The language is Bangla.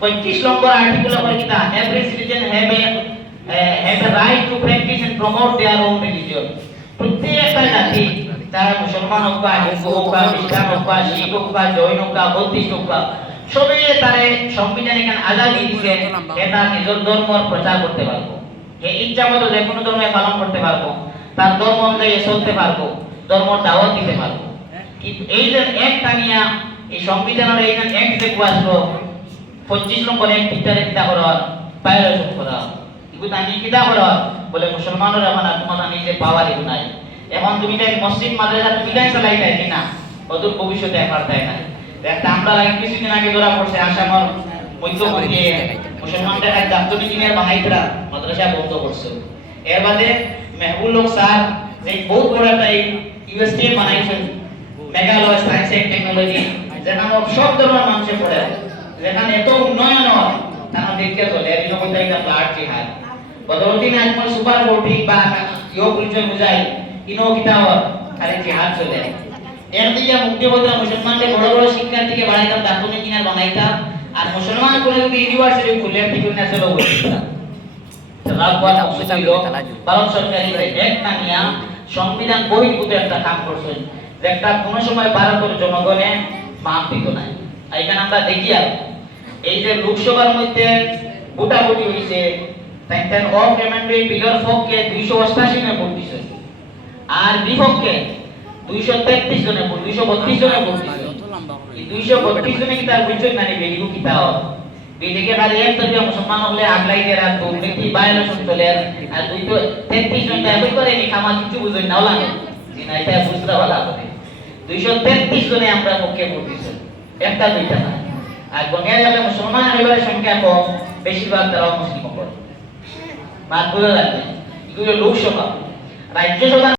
25 নম্বর আর্টিকেল করে কিতা every citizen have a right to practise and promote their own religion. প্রত্যেকটা জাতি তারা মুসলমান হোক বা হিন্দু হোক বা খ্রিস্টান হোক বা শিখ হোক বা জৈন হোক বা বৌদ্ধিস্ট হোক বা সবে তারে সংবিধান এখানে আজাদি দিছে এটা নিজের ধর্মের প্রচার করতে পারবো, যে ইচ্ছা মতো যে কোনো ধর্মে পালন করতে পারবো, তার ধর্ম অনুযায়ী চলতে পারবো, ধর্মের দাওয়াত দিতে পারবো। কিন্তু এই যে একটা নিয়া এই সংবিধানের এই যে এক যে আসলো 25 নম্বর এক ভিতরে কিতা করা ভায়োলেশন করা এগুলো আমি কিতা করা বলে মুসলমানের এখন তোমার নিজে পাওয়ার এগুলো নাই। এখন তুমি তাই মসজিদ মাদ্রাসা তুমি তাই চালাই তাই কিনা অদূর ভবিষ্যতে একবার তাই না একটা আমরা কিছুদিন আগে ধরা পড়ছে আসামের মধ্যমন্ত্রী মুসলমানদের এক জাতীয় ইঞ্জিনিয়ার বানাইতরা মাদ্রাসা বন্ধ করছে। এর বাদে মেহবুল হক স্যার যে বহুত বড় একটা ইউনিভার্সিটি বানাইছেন মেঘালয় সায়েন্স এন্ড টেকনোলজি, যেখানে সব ধরনের মানুষে পড়ে, যেখানে এত উন্নয়ন হয় তারা দেখতে চলে এর মধ্যে একটা ফ্ল্যাট জিহাদ বদলতি না একবার সুপার ভোটিং বা ইও পরিচয় বুঝাই ইনো কিতাব আরে জিহাদ চলে। এর দিয়ে মুক্তিযোদ্ধা মুসলমানদের বড় বড় শিক্ষার্থীকে বাড়াইতাম দার্শনিক ইঞ্জিনিয়ার বানাইতাম, আর মুসলমান করে যদি ইউনিভার্সিটি খুলে ঠিক না চলো বলতাম রাববান অবশ্যই ভারত সরকারি একটা নিয়া সংবিধান বহির্ভূত একটা কাম করছে, যেটা কোনো সময় ভারতের জনগণে মাপ দিত না। এখানে আমরা দেখি আর এই যে লোকসভার মধ্যে ভোটাভুটি হয়েছে তাই অফ রেমান্ডে বিলের পক্ষে 288 জনে ভোট দিছে আর বিপক্ষে 233 জনে ভোট 232 জনে ভোট দিছে। এই 232 জনে কি তার বুঝছেন না বেরিগু কিতাও বিদেকে খালি এক তরিয়া মুসলমান হলে আগলাই দেরা দুর্নীতি ভায়োলেশন চলে আর 233 জন দাবি করে নি খামা কিছু বুঝেন না হলা জি না এটা বুঝরা ভালো করে 233 জনে আমরা পক্ষে ভোট দিছে একটা দুইটা না। আর গনিয়া গেলে মুসলমান এবারে সংখ্যা কম, বেশিরভাগ তারা মুসলিম করে মাত বুঝা যাচ্ছে এগুলো লোকসভা রাজ্যসভা